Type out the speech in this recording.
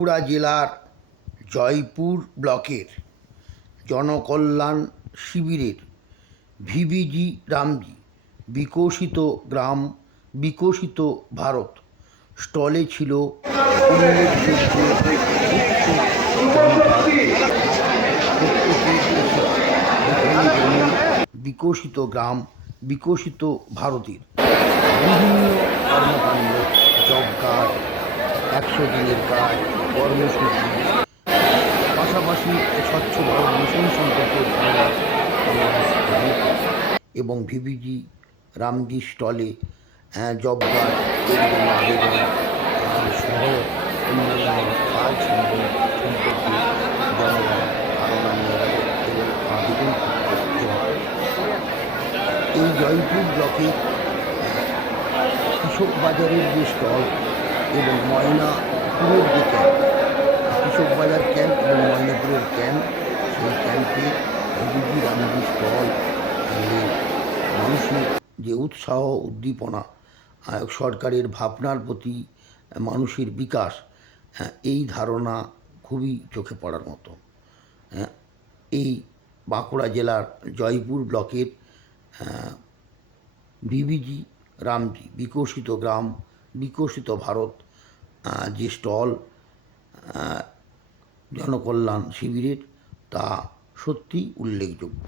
বাঁকুড়া জেলার জয়পুর ব্লকের জনকল্যাণ শিবিরের ভিবিজি রামজি বিকশিত গ্রাম বিকশিত ভারত স্টলে ছিল উল্লেখযোগ্য বিকশিত গ্রাম বিকশিত ভারতের বিভিন্ন কর্মকাণ্ড, জব কার্ড, 100 দিনের কাজ, কর্মসূচি, পাশাপাশি স্বচ্ছ ভারত মিশন সম্পর্কে এবং ভিবিজি রামজি স্টলে জব কার্ড আবেদন সহ অন্যান্য কাজ সম্পর্কে জনগণ ধারণা নিয়ে এবং আবেদন করতে হয়। এই জয়পুর ব্লকের কৃষক বাজারের যে স্টল এবং ময়নাপুরের যে ক্যাম্প, কৃষক বাজার ক্যাম্প এবং ময়নাপুরের ক্যাম্প, সেই ক্যাম্পে ভিবিজি রামজি স্টল মানুষের যে উৎসাহ উদ্দীপনা, সরকারের ভাবনার প্রতি মানুষের বিকাশ, এই ধারণা খুবই চোখে পড়ার মতো। এই বাঁকুড়া জেলার জয়পুর ব্লকের ভিবিজি রামজি বিকশিত গ্রাম বিকশিত ভারত যে স্টল জনকল্যাণ শিবিরের, তা সত্যিই উল্লেখযোগ্য।